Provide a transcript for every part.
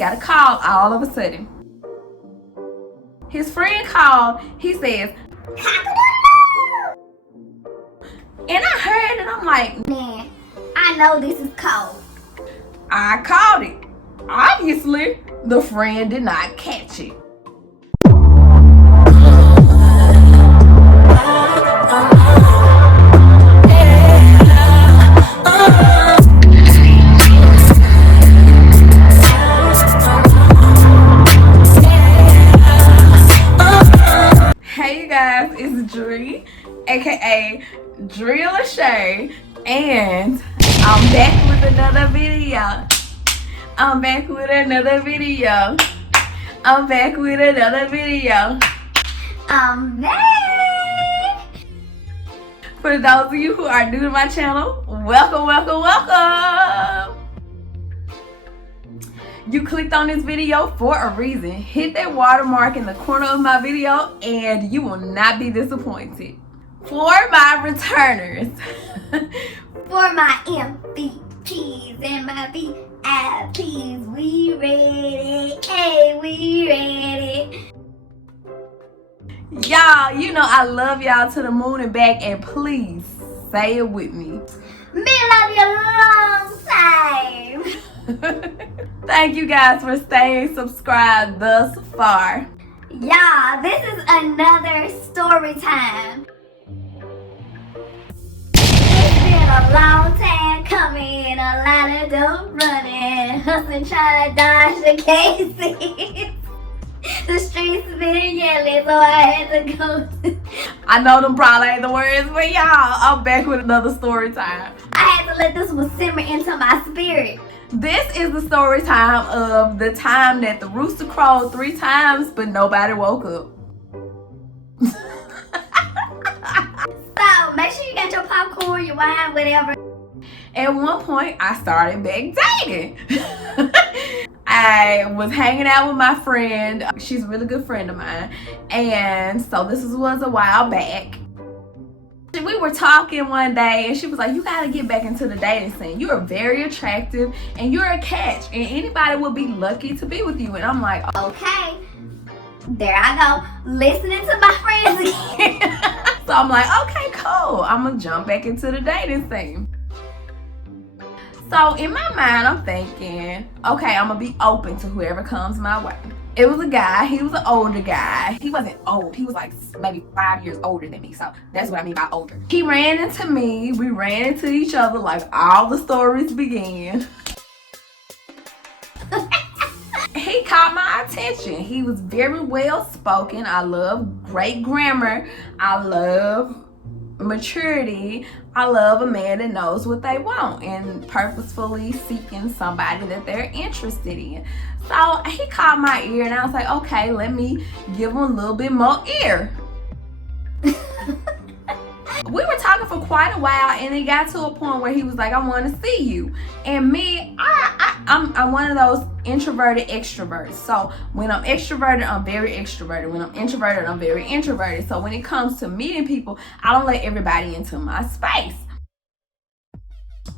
got a call all of a sudden. His friend called. He says, and I heard it. I'm like, man, I know this is cold. I called it. Obviously, the friend did not catch it. Hey you guys, it's Dree, aka Dree Lachey, and I'm back with another video. I'm back with another video. I'm back. For those of you who are new to my channel, welcome. You clicked on this video for a reason. Hit that watermark in the corner of my video and you will not be disappointed. For my returners. For my MVPs and my VIPs, we ready. Hey, we ready. Y'all, you know I love y'all to the moon and back, and please say it with me. Me love you long time. Thank you guys for staying subscribed thus far. Y'all, this is another story time. It's been a long time coming, a lot of dope running, hustling trying to dodge the cases. The streets been yelling, so I had to go. I know them probably ain't the words, but y'all, I'm back with another story time. I had to let this one simmer into my spirit. This is the story time of the time that the rooster crowed 3 times, but nobody woke up. So make sure you got your popcorn, your wine, whatever. At one point, I started back dating. I was hanging out with my friend. She's a really good friend of mine. And so this was a while back. We were talking one day and she was like, you gotta get back into the dating scene. You are very attractive and you're a catch. And anybody would be lucky to be with you. And I'm like, okay. There I go, listening to my friends again. So I'm like, okay, cool. I'm gonna jump back into the dating scene. So in my mind, I'm thinking, okay, I'm gonna be open to whoever comes my way. It was a guy. He was an older guy. He wasn't old. He was like maybe 5 years older than me. So that's what I mean by older. He ran into me. We ran into each other like all the stories began. He caught my attention. He was very well spoken. I love great grammar. I love maturity. I love a man that knows what they want and purposefully seeking somebody that they're interested in. So he caught my ear and I was like, okay, let me give him a little bit more ear. We were talking for quite a while and it got to a point where he was like, I want to see you. And me, I'm one of those introverted extroverts. So when I'm extroverted, I'm very extroverted. When I'm introverted, I'm very introverted. So when it comes to meeting people, I don't let everybody into my space.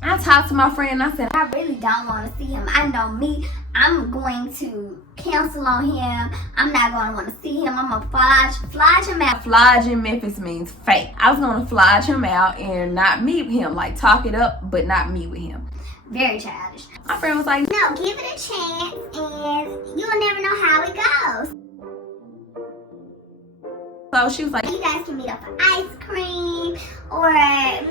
I talked to my friend and I said, I really don't want to see him. I know me. I'm going to cancel on him. I'm not going to want to see him. I'm going to flodge him out. Flodge in Memphis means fake. I was going to flodge him out and not meet him. Like talk it up, but not meet with him. Very childish. My friend was like, no, give it a chance and you'll never know how it goes. So she was like, you guys can meet up for ice cream or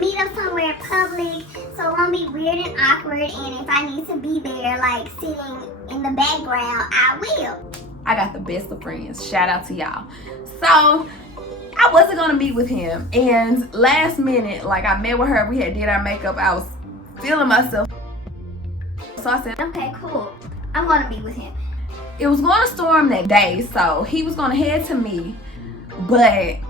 meet up somewhere in public so it won't be weird and awkward, and if I need to be there like sitting in the background, I will. I got the best of friends. Shout out to y'all. So I wasn't gonna meet with him, and last minute, like I met with her, we did our makeup, I was feeling myself. So I said, okay, cool, I'm gonna meet with him. It was gonna storm that day, so he was gonna head to me, but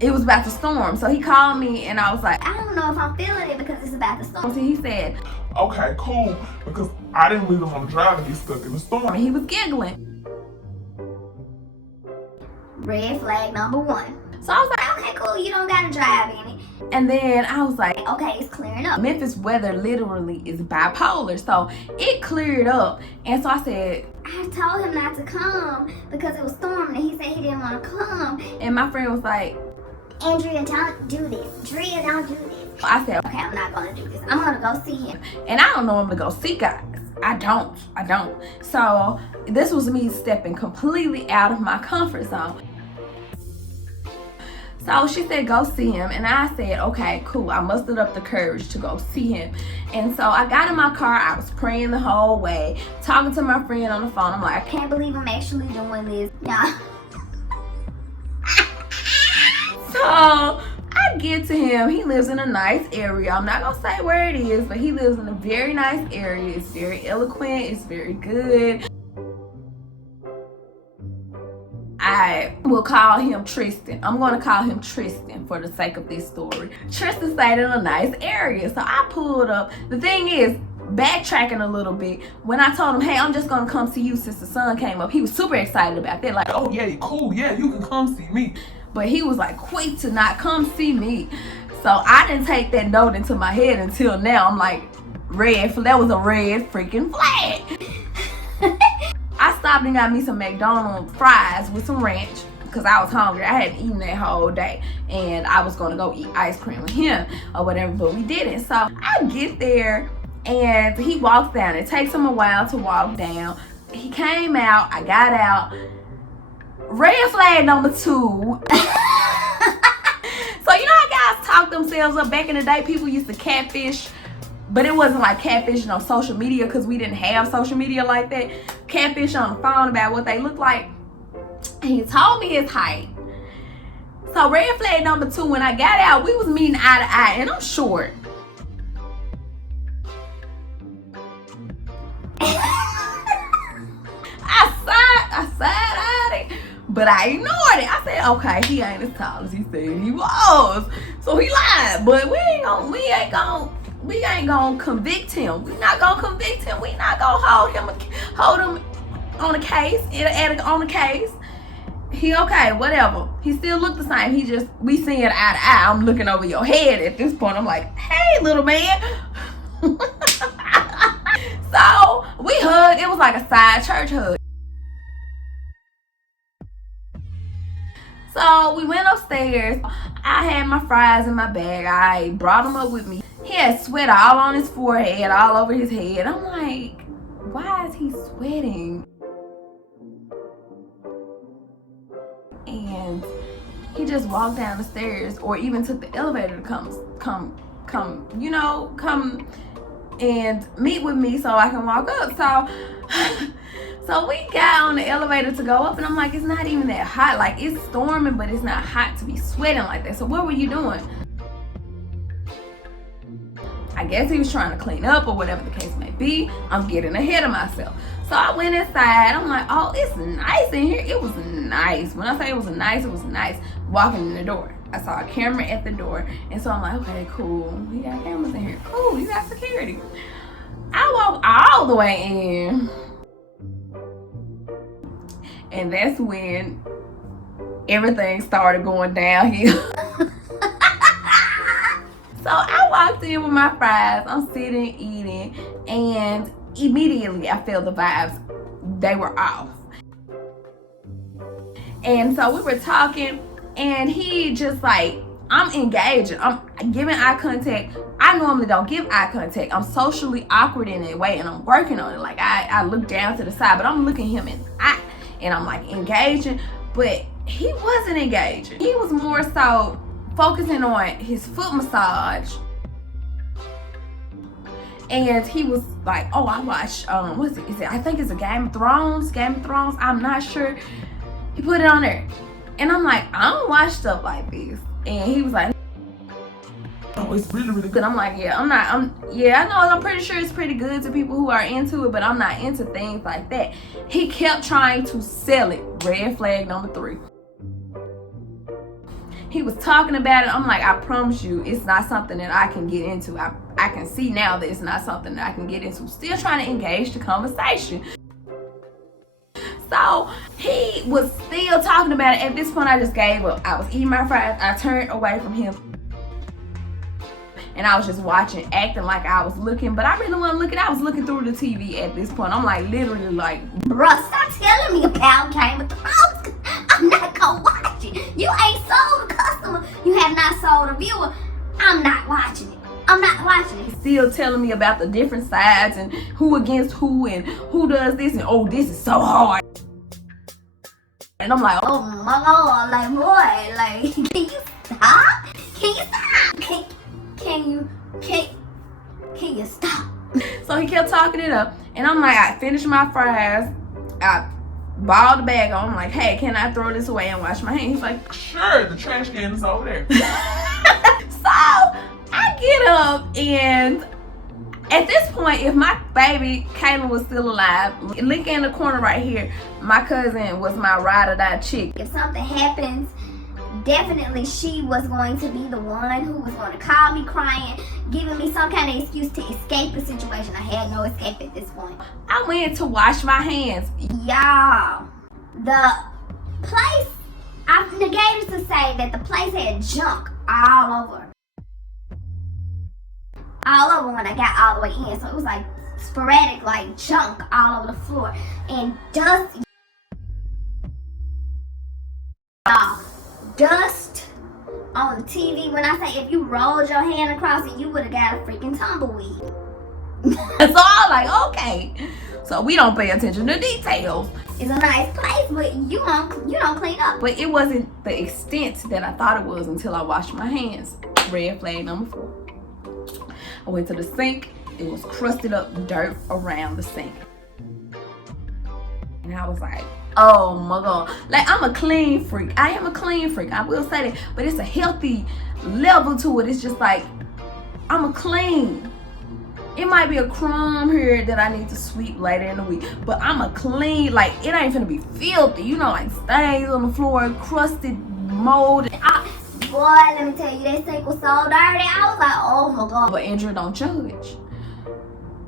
it was about to storm. So he called me and I was like, I don't know if I'm feeling it because it's about to storm. So he said, okay, cool, because I didn't really want to drive and get stuck in the storm. And he was giggling. Red flag number 1. So I was like, Okay, cool, you don't gotta drive in it. and then I was like, Okay, it's clearing up. Memphis weather literally is bipolar, so it cleared up. And so I said, I told him not to come because it was storming and he said he didn't want to come. and my friend was like, Andrea, don't do this. Drea, don't do this. I said, Okay, I'm not gonna do this. I'm gonna go see him. and I don't normally go see guys. I don't. So this was me stepping completely out of my comfort zone. So she said, go see him. And I said, okay, cool. I mustered up the courage to go see him. And so I got in my car. I was praying the whole way, talking to my friend on the phone. I'm like, I can't believe I'm actually doing this. Yeah. so I get to him. He lives in a nice area. I'm not going to say where it is, but he lives in a very nice area. It's very eloquent. It's very good. I will call him Tristan. I'm going to call him Tristan for the sake of this story. Tristan stayed in a nice area. So I pulled up. The thing is, backtracking a little bit, when I told him, hey, I'm just going to come see you since the sun came up, he was super excited about that. Like, Oh yeah, cool. Yeah, you can come see me. but he was like quick to not come see me. So I didn't take that note into my head until now. I'm like, that was a red freaking flag. I stopped and got me some McDonald's fries with some ranch because I was hungry. I hadn't eaten that whole day and I was gonna go eat ice cream with him or whatever, but we didn't. So I get there and he walks down. It takes him a while to walk down. He came out, I got out. Red flag number 2. So you know how guys talk themselves up? Back in the day, people used to catfish, but it wasn't like catfishing on social media because we didn't have social media like that. Catfish on the phone about what they look like. He told me his height. So red flag number 2, when I got out, we was meeting eye to eye, and I'm short. I side-eyed it, but I ignored it. I said, okay, he ain't as tall as he said he was. So he lied, but we ain't gonna convict him. We not gonna convict him. We not gonna hold him on a case, on a case. He okay, whatever. He still look the same. We seeing eye to eye. I'm looking over your head at this point. I'm like, hey, little man. So we hugged. It was like a side church hug. So we went upstairs. I had my fries in my bag. I brought them up with me. He had sweat all on his forehead, all over his head. I'm like, why is he sweating? And he just walked down the stairs, or even took the elevator to come and meet with me so I can walk up. So we got on the elevator to go up, and I'm like, it's not even that hot. Like, it's storming, but it's not hot to be sweating like that. So what were you doing? I guess he was trying to clean up or whatever the case may be. I'm getting ahead of myself. So I went inside. I'm like, oh, it's nice in here. It was nice. When I say it was nice, walking in the door. I saw a camera at the door. And so I'm like, okay, cool. We got cameras in here. Cool, you got security. I walked all the way in. And that's when everything started going downhill. So I walked in with my fries. I'm sitting, eating, and immediately I felt the vibes. They were off. And so we were talking, and he just like, I'm engaging. I'm giving eye contact. I normally don't give eye contact. I'm socially awkward in that way, and I'm working on it. Like, I look down to the side, but I'm looking him in the eye, and I'm like engaging, but he wasn't engaging. He was more so focusing on his foot massage. And he was like, oh, I watched, what's it? Is it? I think it's a Game of Thrones. I'm not sure. He put it on there. And I'm like, I don't watch stuff like this. And he was like, Oh, it's really, really good. and I'm like, I'm pretty sure it's pretty good to people who are into it, but I'm not into things like that. He kept trying to sell it. Red flag number 3. He was talking about it. I'm like, I promise you, it's not something that I can get into. I can see now that it's not something that I can get into. Still trying to engage the conversation. So he was still talking about it. At this point, I just gave up. I was eating my fries. I turned away from him. And I was just watching, acting like I was looking. But I really wasn't looking. I was looking through the TV at this point. I'm like, literally like, bruh, stop telling me about Game of Thrones. I'm not gonna watch it. You ain't sold a customer. You have not sold a viewer. I'm not watching it. I'm not watching it. Still telling me about the different sides and who against who and who does this and oh, this is so hard. And I'm like, oh my Lord, like boy, like can you stop? Can you stop? Can you stop? So he kept talking it up, and I'm like, I finished my fries. I balled the bag on. I'm like, hey, can I throw this away and wash my hands? He's like, Sure, the trash can is over there. so I get up, and at this point, if my baby Kaylin was still alive, look in the corner right here, my cousin was my ride or die chick. If something happens, definitely she was going to be the one who was going to call me crying, giving me some kind of excuse to escape the situation. I had no escape at this point. I went to wash my hands. Y'all, the place, I've negated to say that the place had junk all over. All over when I got all the way in. So it was like sporadic, like junk all over the floor. And dust. Dust on the TV. When I say if you rolled your hand across it, you would have got a freaking tumbleweed. So I'm like, okay. So we don't pay attention to details. It's a nice place, but you don't clean up. But it wasn't the extent that I thought it was until I washed my hands. Red flag number 4. I went to the sink. It was crusted up dirt around the sink. And I was like, oh my God. Like, I'm a clean freak. I am a clean freak. I will say that. But it's a healthy level to it. It's just like, I'm a clean. It might be a crumb here that I need to sweep later in the week. But I'm a clean, like, it ain't finna be filthy. You know, like stains on the floor, crusted mold. Boy, let me tell you, that sink was so dirty. I was like, oh my God. But Andrew, don't judge.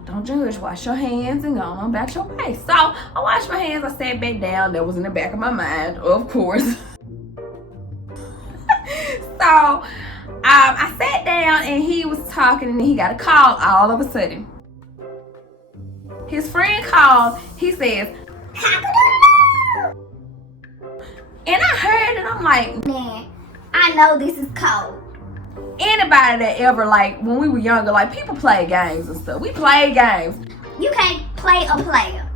Don't judge. Wash your hands and go on about your way. So I washed my hands. I sat back down. That was in the back of my mind, of course. So I sat down and he was talking and he got a call all of a sudden. His friend called. He says, and I heard it. I'm like, man, I know this is cold. Anybody that ever, like, when we were younger, like, people play games and stuff. We played games. You can't play a player.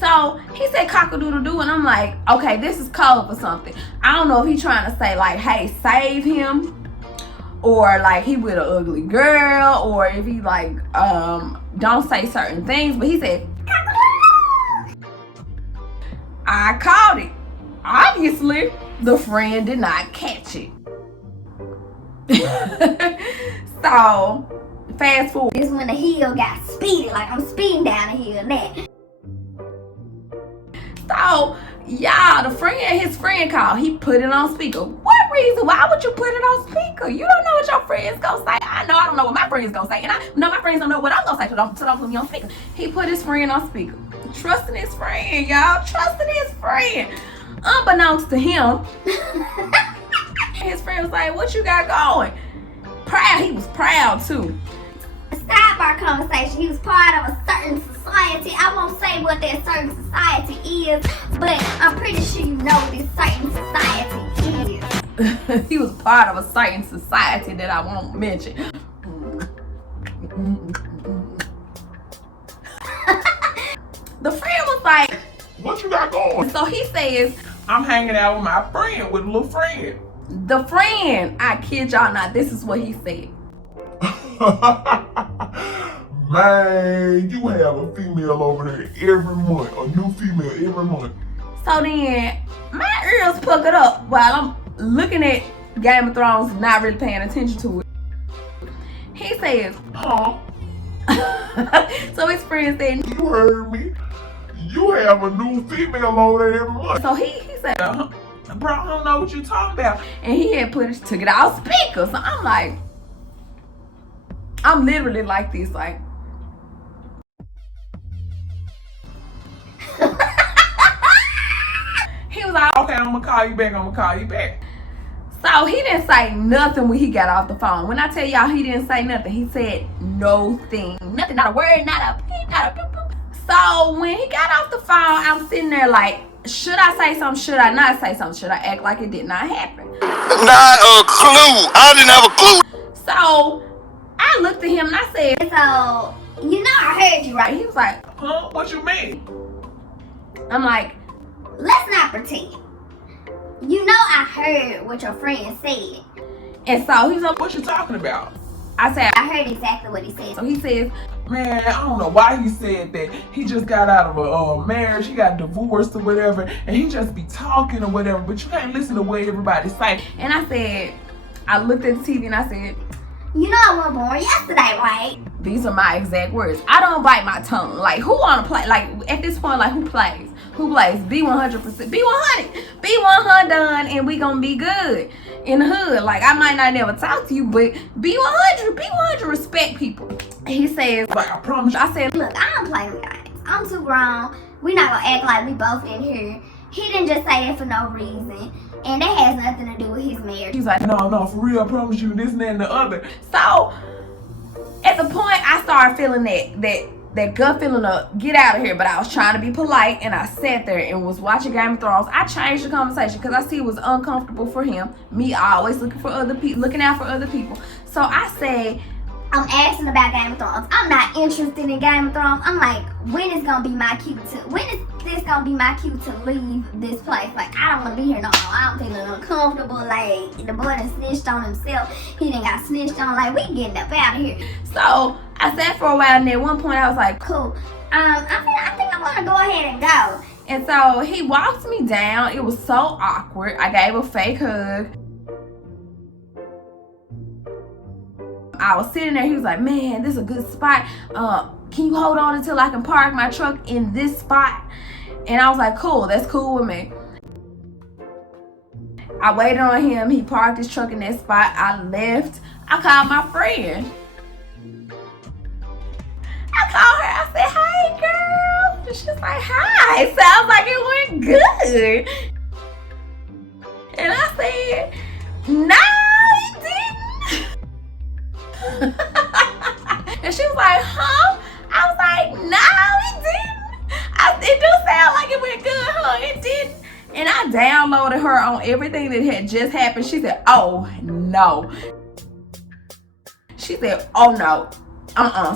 So he said cock-a-doodle-doo, and I'm like, okay, this is code for something. I don't know if he's trying to say, like, hey, save him, or like he with an ugly girl, or if he like don't say certain things. But he said, I caught it. Obviously, the friend did not catch it. So fast forward. This is when the hill got speedy, like I'm speeding down the hill now. So, y'all, his friend called. He put it on speaker. What reason? Why would you put it on speaker? You don't know what your friend's gonna say. I don't know what my friend's gonna say. And I know my friends don't know what I'm gonna say, so don't put me on speaker. He put his friend on speaker. Trusting his friend, y'all. Trusting his friend. Unbeknownst to him, his friend was like, what you got going? Proud. He was proud, too. Sidebar conversation. He was part of a certain society. I won't say what that certain society is, but I'm pretty sure you know what this certain society is. He was part of a certain society that I won't mention. The friend was like, what you got going? So he says, I'm hanging out with my friend, with a little friend. The friend, I kid y'all not, this is what he said. Man, you have a female over there every month, a new female every month. So then, my ears puckered up while I'm looking at Game of Thrones, not really paying attention to it. He says, Huh? So his friend said, You heard me. You have a new female over there every month. so he said, Bro, I don't know what you're talking about. and he had took it off speaker. So I'm like, I'm literally like this, like. like, okay, I'm gonna call you back. So he didn't say nothing when he got off the phone. When I tell y'all he didn't say nothing, he said no thing. Nothing, not a word, not a peep, not a boop, boop. So when he got off the phone, I'm sitting there like, should I say something? Should I not say something? Should I act like it did not happen? Not a clue. I didn't have a clue. So I looked at him and I said, So, you know I heard you, right? he was like, Huh? What you mean? I'm like, Let's not pretend. You know I heard what your friend said. and so he was like, What you talking about? I said, I heard exactly what he said. so he says, Man, I don't know why he said that. He just got out of a marriage, he got divorced or whatever, and he just be talking or whatever, but you can't listen to what everybody say. and I said, I looked at the TV and I said, You know I wasn't born yesterday, right? these are my exact words. I don't bite my tongue. Like, who wanna play? Like, at this point, like, who plays? Who plays? Be 100%. Be 100. Be 100 done, and we gonna be good in the hood. Like, I might not never talk to you, but be 100. Be 100. Respect people. He says, Like, I promise you. I said, Look, I don't play with games. I'm too grown. We not gonna act like we both didn't hear. He didn't just say that for no reason. And that has nothing to do with his marriage. he's like, No, for real, I promise you, this and that and the other. so at the point I started feeling that gut feeling of get out of here, but I was trying to be polite and I sat there and was watching Game of Thrones. I changed the conversation because I see it was uncomfortable for him. Me always looking for other people, looking out for other people. So I said, I'm asking about Game of Thrones. I'm not interested in Game of Thrones. I'm like, when is gonna be my cue when is this gonna be my cue to leave this place? Like, I don't wanna be here no more. I'm feeling uncomfortable. Like, the boy done snitched on himself. He done got snitched on. Like, we getting up out of here. so I sat for a while and at one point I was like, Cool. I think I'm gonna go ahead and go. and so he walked me down. It was so awkward. I gave a fake hug. I was sitting there. He was like, man, this is a good spot. Can you hold on until I can park my truck in this spot? And I was like, cool, that's cool with me. I waited on him. He parked his truck in that spot. I left. I called my friend. I called her. I said, hey, girl. And she's like, hi. Sounds like it went good. And I said, no, it didn't. And she was like, huh? I was like, no, it didn't. It do sound like it went good, huh? It didn't. And I downloaded her on everything that had just happened. She said, oh, no. She said, oh, no.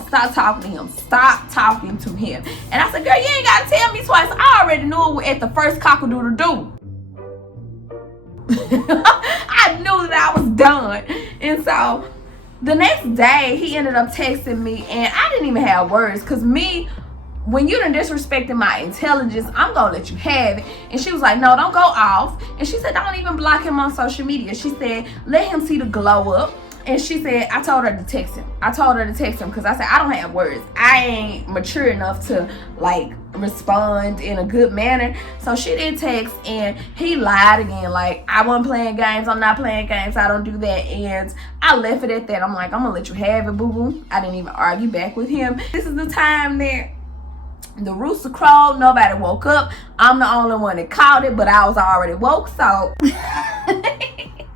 Stop talking to him. Stop talking to him. And I said, girl, you ain't got to tell me twice. I already knew it at the first cock-a-doodle-doo. I knew that I was done. And so the next day, he ended up texting me, and I didn't even have words, because me, when you done disrespecting my intelligence, I'm gonna let you have it. And she was like, no, don't go off. And she said, don't even block him on social media. She said, let him see the glow up. And she said, I told her to text him. Because I said, I don't have words. I ain't mature enough to, like, respond in a good manner. So she did text, and he lied again. Like, I wasn't playing games. I'm not playing games. I don't do that. And I left it at that. I'm like, I'm going to let you have it, boo-boo. I didn't even argue back with him. This is the time that the rooster crowed. Nobody woke up. I'm the only one that caught it, but I was already woke. So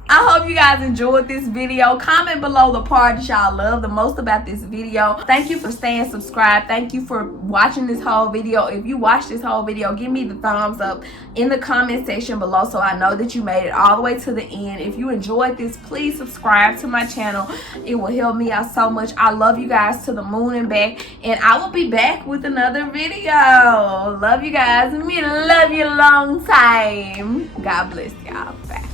I hope you guys enjoyed this video. Comment below the part that y'all love the most about this video. Thank you for staying subscribed. Thank you for watching this whole video. If you watched this whole video, give me the thumbs up in the comment section below so I know that you made it all the way to the end. If you enjoyed this, please subscribe to my channel. It will help me out so much. I love you guys to the moon and back, and I will be back with another video. Love you guys. Me love you long time. God bless y'all. Bye.